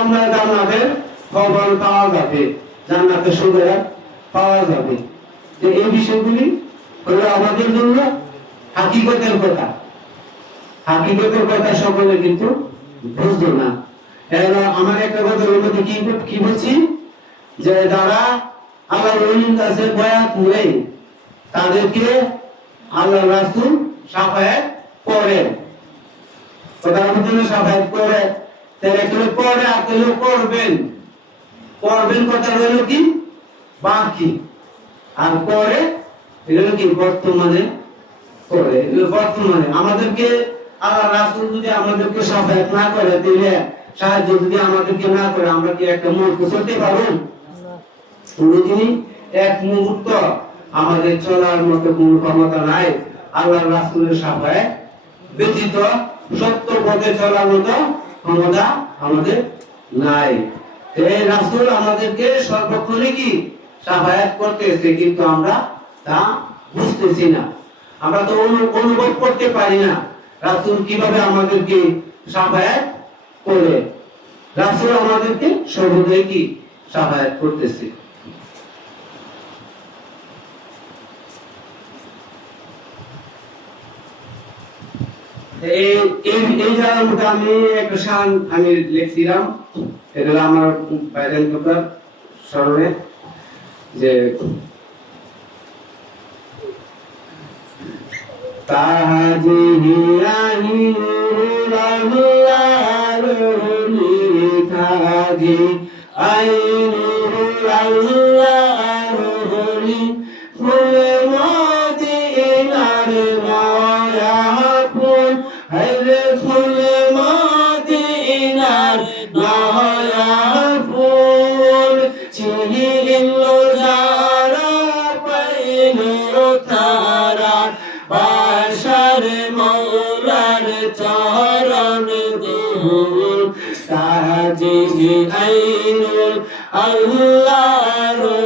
আমরা জান্নাতের খবর পাওয়া যাবে, জান্নাতের সুবিধা পাওয়া যাবে। যে এই বিষয়গুলি হলো আমাদের জন্য হাকিকতের কথা। হাকিকতের কথা সকলে কিন্তু বুঝতো না। আমার একটা কথা মধ্যে কি বলছি, যে যারা আল্লাহর ওলির কাছে বয়াত নেই তাদেরকে আল্লাহ রাসূল শাফায়াত করেন, তাদের জন্য শাফায়াত করে। তাহলে কেউ পরে আপনি করবেন, করবেন কথা হলো কি বাকি, আর পরে এগুলো কি বর্তমানে করে। বর্তমানে আমাদেরকে আল্লাহ রাসূল যদি আমাদেরকে শাফায়াত না করে, তাহলে সাহায্য যদি আমাদেরকে না করে, আমরা কি একটা মুহূর্ত চলতে পারবো? কোনদিনই এক মুহূর্ত আমাদের চলার মতো কোনো ক্ষমতা নাই আল্লাহ রাসূলের শাফায়াত ব্যতীত। সত্য পথে চলার মতো ক্ষমতা আমাদের নাই। এই রাসূল আমাদেরকে সর্বক্ষণে কি শাফায়াত করতেছে, কিন্তু আমরা তা বুঝতেছি না, আমরা তো অনুভব করতে পারি না রাসূল কিভাবে আমাদেরকে শাফায়াত করে। রাসূল আমাদেরকে সর্বদাই কি শাফায়াত করতেছে। এই জায়গার মধ্যে আমি একটা শান আমি লিখছিলাম, এটা আমার বাইরের কথা স্মরণে, যে তাহাজিহি আহিরুল আল্লাহরুলি তাহাজি আইনুল আল্লাহরুলি ফুলে মদিনার মায়াপুর হাইরে ফুলে মদিনার মায়াপুর চিহিল যারা পাইল তারা বাশার মৌলার চরণ দুল তাহাজিহি আইনুল আল্লাহরুলি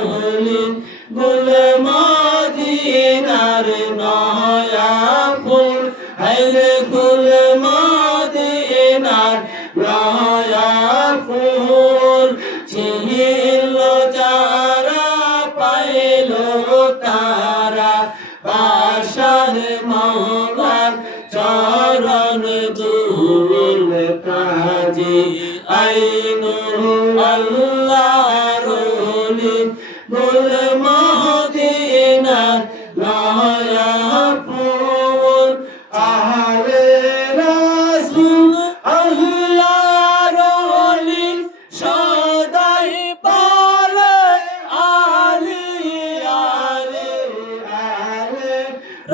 গুল মদিনার নয়াপুর হাইরে গুল মদিনার নয়াপুর চিহিল যারা পাইল তারা বাশার মৌলার চরণ দুল কাজী আইনুল আল্লাহরুলি গুল মদিনার নয়াপুর আহলে রাসূল আল্লাহরুলি সদাই বলে আলী আলী আলী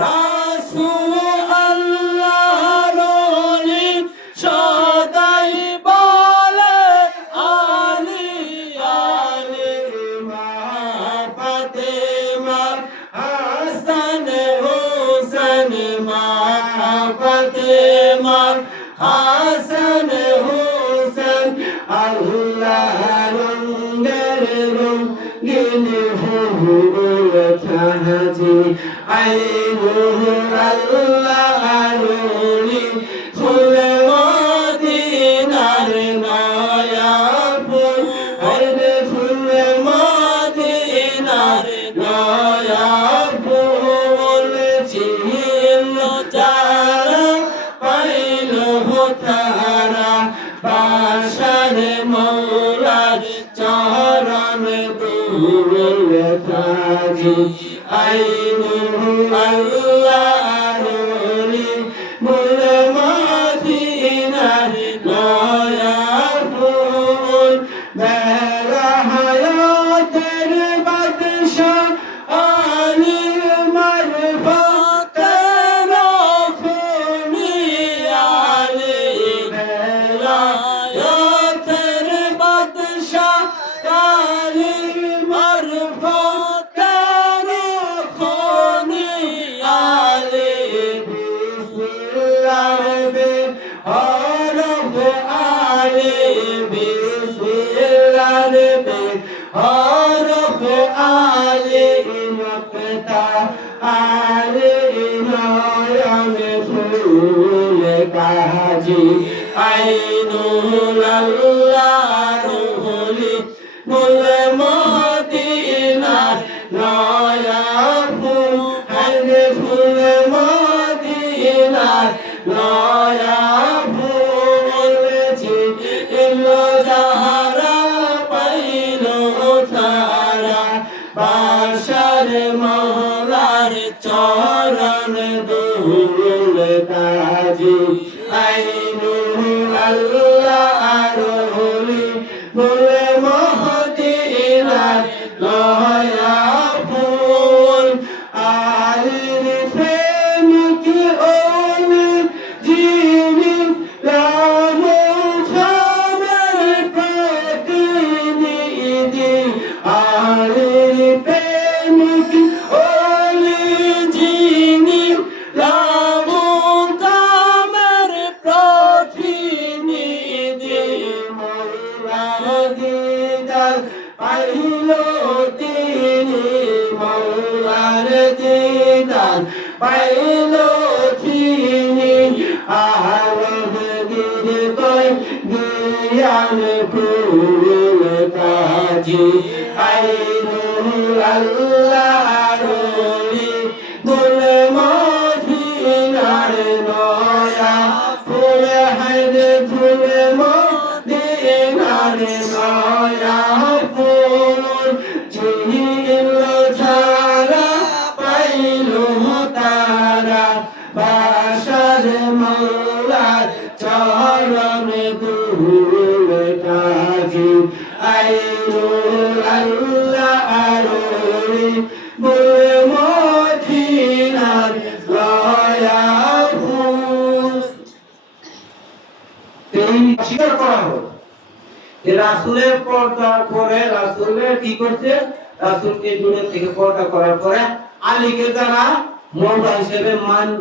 রাসূল আল্লাহরুলি সদাই বলে আলী আলী মা ফাতেমা হাসান হুসেন মা ফাতেমা হাসান হুসেন আল্লাহ রঙ্গের রঙ্গিন হুল তাহাজি আইনুল আল্লাহরুলি ফুল মদিনার নয়াপুর হাইরে ফুল মদিনার নয়াপুর চিহিল যারা পাইল তারা বাশার মৌলার চরণ দুল কাজী আইনুল আল্লাহরুলি গুল মদিনার নয়াপুর বেলা হায়াতের বাদশাহ আলী মারফতের খুনি আলী বেলা হায়াতের বাদশাহ আলী মারফতের খুনি আলী বিসমিল্লাহ বে হরফ আলী বিসমিল্লাহ বে হরফ আলী নকতা আলী নয়ন ফুল কাজী আইনুল আল্লাহ যাহারা পাইল তারা বাসার মহলার চরণ দুল কাজী আইনুল আল্লাহ আরোলি বলে মহদিনার লয়া ফুল আলির প্রেমিক ওলি যিনি রামুখামের প্রতিনিধি আলির প্রেমিক ওলি যিনি রামুখামের প্রতিনিধি মৌলার দিদার পাইল তিনি মৌলার দিদার পাইল তিনি আহরদ গিরগয় জ্ঞান কুল কাজী আইনুল আল্লাহ আরোলি গুল মদিনার নয়া ফুল হায়রে ফুল মদিনার নয়া ফুল ঝিল ঝারা পাইল তারা বাসার মৌলার চরণ দুল কাজী আইনুল আল্লাহ আরোলি বলে মদিনার লয়া ফুল। স্বীকার করা হলো যে রাসূলের পর্দা করে রাসূলের কি করছে রাসূলকে দুনিয়া থেকে পর্দা করার পরে আলীকে যারা মওলা হিসেবে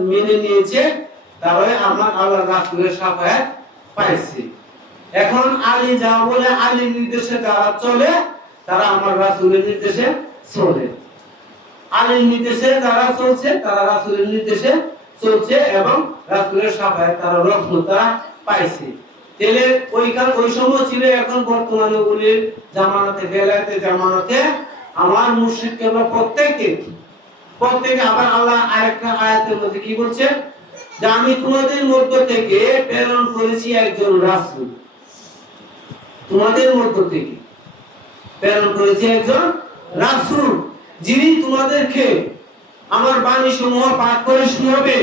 মেনে নিয়েছে তারাই আমার আল্লাহ রাসূলের শাফায়াত পাইছে। এখন আলী যা বলে আলীর নির্দেশে যারা চলে তারা আমার রাসূলের নির্দেশে চলে। আলীর নির্দেশে যারা চলছে তারা রাসূলের নির্দেশে চলছে এবং রাসূলের শাফায়াত তারা রহমতটা পাইছে। তাহলে ওই সময় ছিল, এখন বর্তমানে ওলির জামানাতে বেলায়েতে জামানাতে আমার মুর্শিদ কেবল প্রত্যেকে আবার আল্লাহ আরেকটা আয়াতের মধ্যে কি বলছে যে আমি তোমাদের মধ্য থেকে প্রেরণ করেছি একজন রাসূল। তোমাদের মধ্য থেকে প্রেরণ করেছি একজন রাসূল যিনি তোমাদেরকে আমার বাণী সমূহ পাঠ করে শোনাবে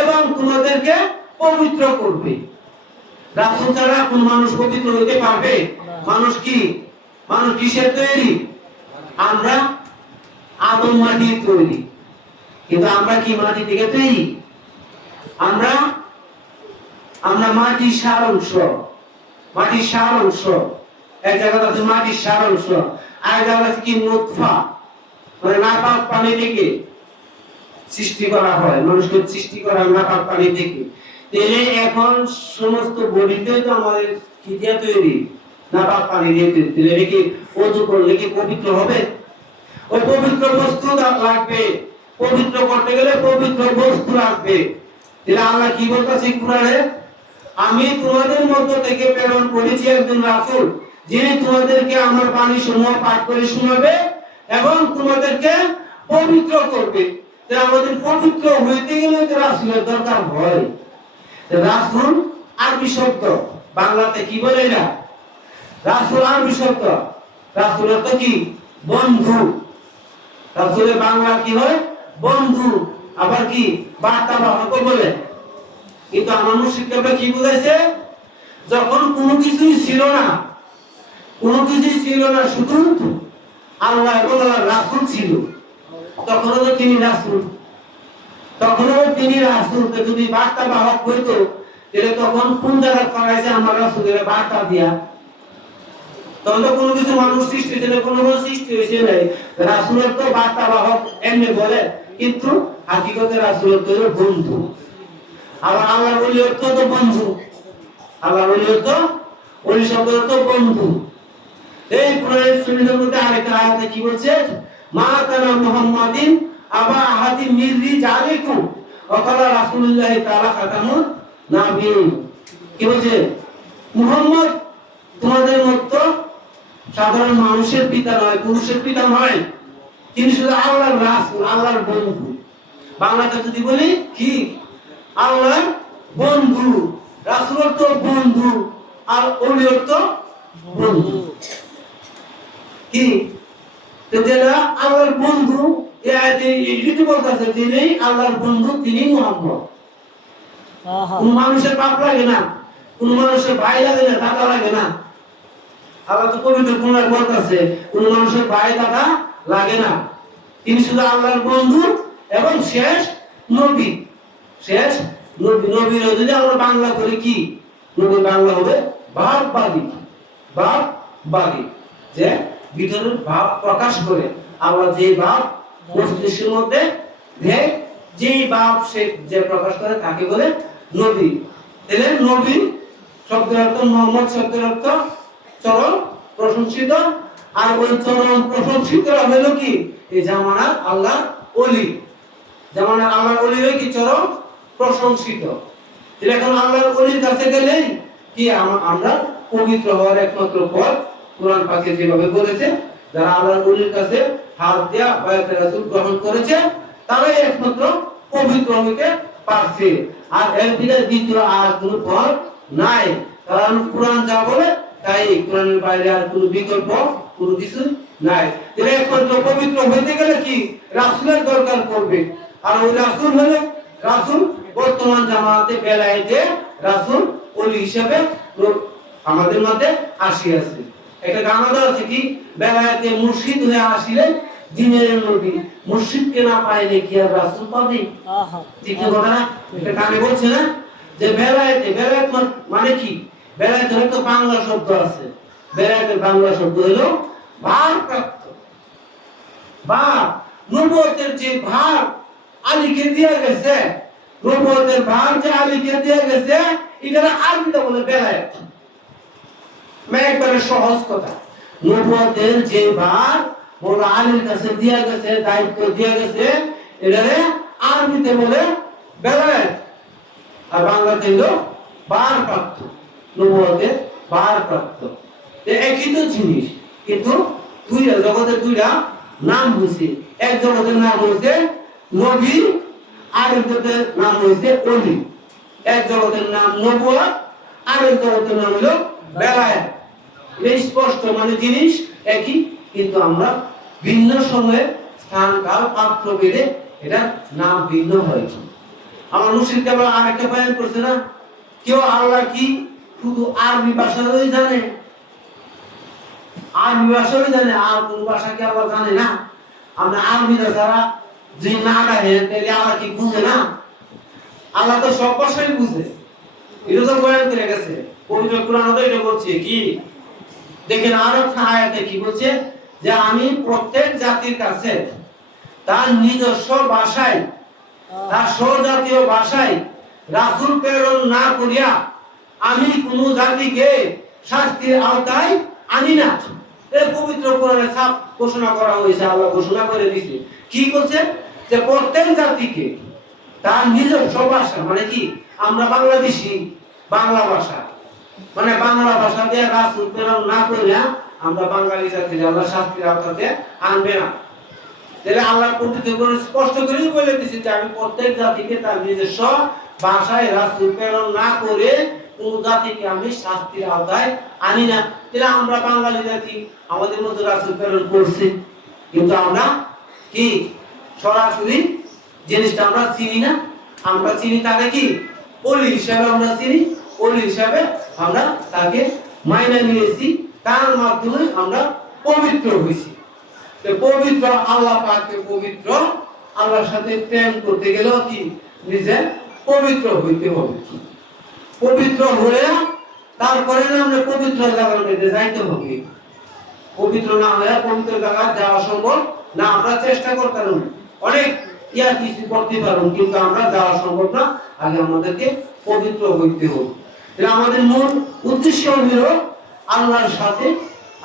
এবং তোমাদেরকে পবিত্র করবে। রাসূল ছাড়া কোন মানুষ পবিত্র হতে পারবে? মানুষ কিসের তৈরি? আমরা আদম মাটির তৈরি, কিন্তু আমরা কি মাটি থেকে তৈরি? আমরা মাটির সার অংশ। এক জায়গা আছে মাটির সার অংশ, আর জায়গা আছে কি নুতফা, মানে নাপাক পানি থেকে সৃষ্টি করা হয়, মানুষকে সৃষ্টি করা নাপাক পানি থেকে। তাহলে এখন সমস্ত বডিতে তো আমাদের কি দিয়ে তৈরি? নাপাক পানি দিয়ে তৈরি। তাহলে কি ওযু করলে কি পবিত্র হবে? ওই পবিত্র বস্তু লাগবে, পবিত্র করতে গেলে পবিত্র বস্তু লাগবে। তাহলে আল্লাহ কি বলতেছে কুরআনে? আমি তোমাদের মধ্য থেকে প্রেরণ করেছি একজন রাসূল যিনি তোমাদেরকে আমার বাণী সমূহ পাঠ করে শোনাবে এবং তোমাদেরকে পবিত্র করবে। তাহলে আমাদের পবিত্র হইতে গেলে তো রাসূলের দরকার হয়। রাসূল আরবি শব্দ, বাংলাতে কি বলে না? রাসূল আরবি শব্দ, রাসূল অর্থ কি? বন্ধু। রাসূলের বাংলা কি হয়? বন্ধু। আবার কি? বার্তাবাহক বলে। কিন্তু আমার মুর্শিদ কেবল কি বুঝাইছে? যখন কোনো কিছুই ছিল না, শুধু আল্লাহ এবং আল্লাহর রাসূল ছিল, তখনও তো তিনি রাসূল। যদি বার্তাবাহক হইতো তাহলে তখন কোন জায়গায় করাইছে আমার রাসূলের বার্তা দিয়া? তখন তো কোনো কিছু মানুষ সৃষ্টি ছিল, কোনো সৃষ্টি হয়েছে নাই। রাসূলের তো বার্তাবাহক এমনি বলে, কিন্তু হাকিকতে রাসূলের তো বন্ধু। আবার আল্লাহর ওলি অর্থ তো বন্ধু, আল্লাহর ওলি অর্থ, ওলি শব্দ অর্থ বন্ধু। এই কোরআনের সুন্নাহর মধ্যে আরেকটা আয়াতে কি বলছে? মা কানা মুহাম্মাদিন আবা আহাদিন মির রিজালিকুম ওয়া ক্বালা রাসূলুল্লাহ তাআলা খাতামুন নাবিয়্যিন। কি বলছে? মুহাম্মদ তোমাদের মতো সাধারণ মানুষের পিতা নয়, পুরুষের পিতা নয়, তিনি শুধু আল্লাহর রাসূল, আল্লাহর বন্ধু। বাংলাতে যদি বলি কি? আল্লাহর বন্ধু। রাসূল তো বন্ধু, আর ওলি অর্থ বন্ধু। কি যারা আল্লাহর বন্ধু, এই আয়াতে এটি বলতেছে তিনি আল্লাহর বন্ধু, তিনি মুহাম্মদ। কোন মানুষের বাপ লাগে না, কোন মানুষের ভাই লাগে না, দাদা লাগে না। আল্লাহ তো পবিত্র কোরআনে বলতেছে কোন মানুষের ভাই দাদা লাগে না, তিনি শুধু আল্লাহর বন্ধু এবং শেষ নবী। শেষ নবী। নবীর যদি আমরা বাংলা করি কি, নবীর বাংলা হবে ভাববাদী। ভাববাদী, যে ভিতরের ভাব প্রকাশ করে। আল্লাহ যে ভাব মস্তিষ্কের মধ্যে দেয়, যেই ভাব সে যে প্রকাশ করে তাকে বলে নবী। তাহলে নবী শব্দের অর্থ, মোহাম্মদ শব্দের অর্থ চরম প্রশংসিত। আর ওই চরম প্রশংসিত হলো কি এই জামানার আল্লাহর ওলি। জামানার আল্লাহর ওলি হয় কি চরম প্রশংসিত। এখন আল্লাহর ওলির কাছে গেলে কি আমরা পবিত্র হওয়ার একমাত্র পথ কোরআন পাকে যেভাবে বলেছে, যারা আল্লাহর ওলির কাছে হাত দেয়া বায়াতে রাসূল গ্রহণ করেছে তারাই একমাত্র পবিত্র হইতে পারছে। আর এর দিকে দ্বিতীয় আর কোনো পথ নাই, কারণ কোরআন যা বলে তাই, কোরআনের বাইরে আর কোনো বিকল্প কোনো কিছু নাই। এর একমাত্র পবিত্র হইতে গেলে কি রাসূলের দরকার পড়বে। আর ওই রাসূল হলো রাসূল বর্তমান জামাতে বেলায়েতে রাসূল ওলি হিসেবে আমাদের মধ্যে আসিয়াছে। একটা গান আছে কি, বেলায়েতে মুর্শিদ হয়ে আসিলেন দিনের নবী, মুর্শিদকে না পাইলে কি আর রাসূল পাবে? ঠিক কথা না? এটা গানে বলছে না যে বেলায়েতে, বেলায়েত মানে কি, বেলায়েতের তো বাংলা শব্দ আছে। বেলায়েতের বাংলা শব্দ হলো ভারপ্রাপ্ত। ভার, নবুয়তের যে ভার আলীকে দিয়ে গেছে, নবুয়তের ভার যে আলীকে দিয়ে গেছে, এটা আরবিতে বলে বেলায়েত। একবারে সহজ কথা, নবুয়তের যে ভার বড় আলীর কাছে দিয়ে গেছে, দায়িত্ব দিয়ে গেছে, এটারে আরবিতে বলে বেলায়েত। আর বাংলাতে হলো ভারপ্রাপ্ত। নবুয়তের ভারপ্রাপ্ত একই তো জিনিস, কিন্তু দুইটা জগতের দুইটা নাম হয়েছে। এক জগতের নাম হয়েছে নবী, আর এক জগতের নাম হয়েছে ওলি। এক জগতের নাম নবুয়ত, আর এক জগতের নাম হলো বেলায়েত। এই স্পষ্ট, মানে জিনিস একই, কিন্তু আমরা ভিন্ন সময়ে স্থান কাল পাত্র বেড়ে এটা নাম ভিন্ন হয়েছে। আমার মুর্শিদ কেবল আরেকটা বয়ান করছে না, কেউ আল্লাহ কি শুধু আরবি ভাষাই জানে, আরবি ভাষাই জানে, আর কোন ভাষা কি আল্লাহ জানে না? আমরা আরবি ছাড়া যে না গায়ে তাহলে আল্লাহ কি বুঝে না? আল্লাহ তো সব ভাষাই বুঝে। এটা তো বয়ান করে গেছে পবিত্র কোরআনে, তো এটা বলছে কি, দেখেন আরো একটা আয়াতে কি বলছে, যে আমি প্রত্যেক জাতির কাছে তার নিজস্ব ভাষায়, তার স্বজাতীয় ভাষায় রাসূল প্রেরণ না করিয়া আমি কোন জাতিকে শাস্তির আওতায় আনি না। এই পবিত্র কোরআনে সাফ ঘোষণা করা হয়েছে, আল্লাহ ঘোষণা করে দিয়েছে। কি বলছে, যে প্রত্যেক জাতিকে তার নিজস্ব ভাষা, মানে কি আমরা বাংলাদেশি, বাংলা ভাষা, মানে বাংলা ভাষা দিয়ে রাসূল প্রেরণ না করিয়া আমরা বাঙালি জাতিকে আল্লাহ শাস্তির আওতাতে আনবে না। তাহলে আল্লাহ পবিত্র কোরআনে স্পষ্ট করে বলে দিয়েছে যে আমি প্রত্যেক জাতিকে তার নিজস্ব ভাষায় রাসূল প্রেরণ না করে কোন জাতিকে আমি শাস্তির আওতায় আনি না। তাহলে আমরা বাঙালি জাতি, আমাদের মধ্যে রাসূল প্রেরণ করছে, কিন্তু আমরা কি সরাসরি জিনিসটা আমরা চিনি না। আমরা চিনি তাকে কি ওলি হিসাবে, আমরা চিনি ওলি হিসাবে, আমরা তাকে মাইনা নিয়েছি, তার মাধ্যমে আমরা পবিত্র হয়েছি। পবিত্র আল্লাহ পাককে পবিত্র, আল্লাহর সাথে প্রেম করতে গেলেও কি নিজে পবিত্র হইতে হবে। পবিত্র হয়ে তারপরে না আমরা পবিত্র জায়গার মধ্যে যাইতে হবে। পবিত্র না হয়ে পবিত্র জায়গায় যাওয়া সম্ভব না। আমরা চেষ্টা করতাম অনেক কিছু করতে পারব, কিন্তু আমরা যাওয়া সম্ভব না। আগে আমাদেরকে পবিত্র হইতে হবে। তাহলে আমাদের মূল উদ্দেশ্য হলো আল্লাহর সাথে,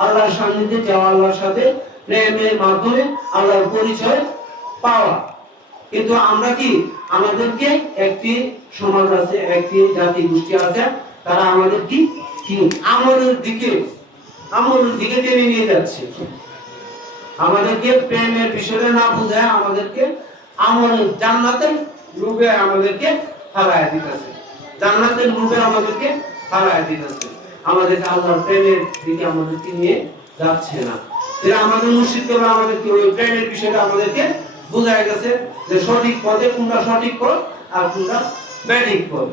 আল্লাহর সান্নিধ্যে যাওয়া, আল্লাহর সাথে প্রেমের মাধ্যমে আল্লাহর পরিচয় পাওয়া। কিন্তু আমরা কি, আমাদেরকে একটি সমাজ আছে, একটি জাতি গোষ্ঠী আছে, তারা আমাদের কি আমলের দিকে টেনে নিয়ে যাচ্ছে। আমাদেরকে প্রেমের বিষয়টা না বুঝায় আমাদেরকে আমলের জান্নাতের রূপে আমাদেরকে হারায় দিতেছে, জান্নাতের রূপে আমাদেরকে হারায় দিতেছে। আমাদেরকে আল্লাহর প্রেমের দিকে আমাদেরকে নিয়ে যাচ্ছে না। এরা আমাদের মুর্শিদ কেবল আমাদেরকে ওই প্রেমের বিষয়টা আমাদেরকে বোঝায় গেছে যে সঠিক পথে কোনটা সঠিক পথ আর কোনটা ব্যাঠিক পথ।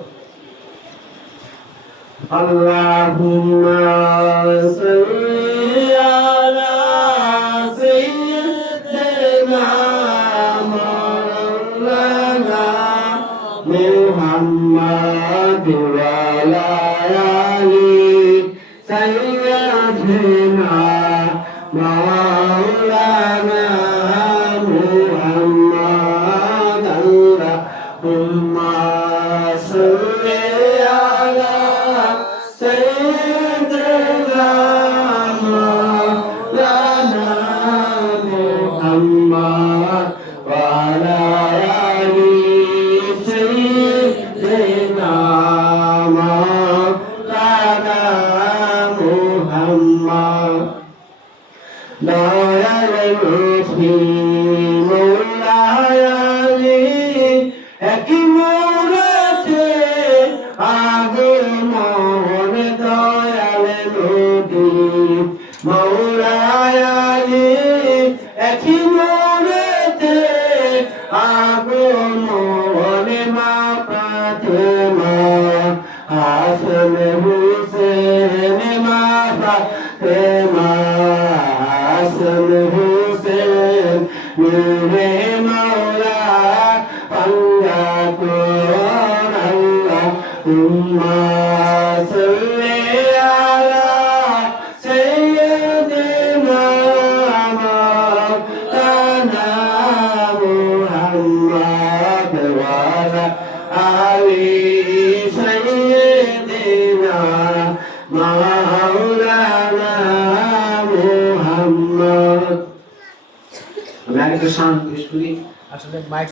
আল্লাহুম্মা সাল্লি আলা সাইয়্যিদিনা মাওলানা মুহাম্মাদ ওয়া আলা আলি সাইয়্যিদিনা মাওলানা মুহাম্মাদ আল্লাহুম্মা সাল্লি আলা সাইয়্যিদিনা মাওলানা মুহাম্মাদ ওয়া আলা আলি সাইয়্যিদিনা মাওলানা মুহাম্মাদ দয়াল মুখী মৌলায় আলী একই মোড়াতে আগুন মোহন দয়াল নদী মৌলায় আলী একই মোড়াতে আগুন মোহন মা ফাতেমা হাসান হুসেন মা ফাতেমা হাসান হুসেন নূরে মাওলা পাঙ্গা কোন আল্লাহুম্মা সাল্লি আলা সাইয়্যিদিনা মাওলানা মুহাম্মাদ ওয়া আলা আলি সাইয়্যিদিনা মাওলানা মুহাম্মদ। আমি আগে তো শান্ত করি আসলে মাইক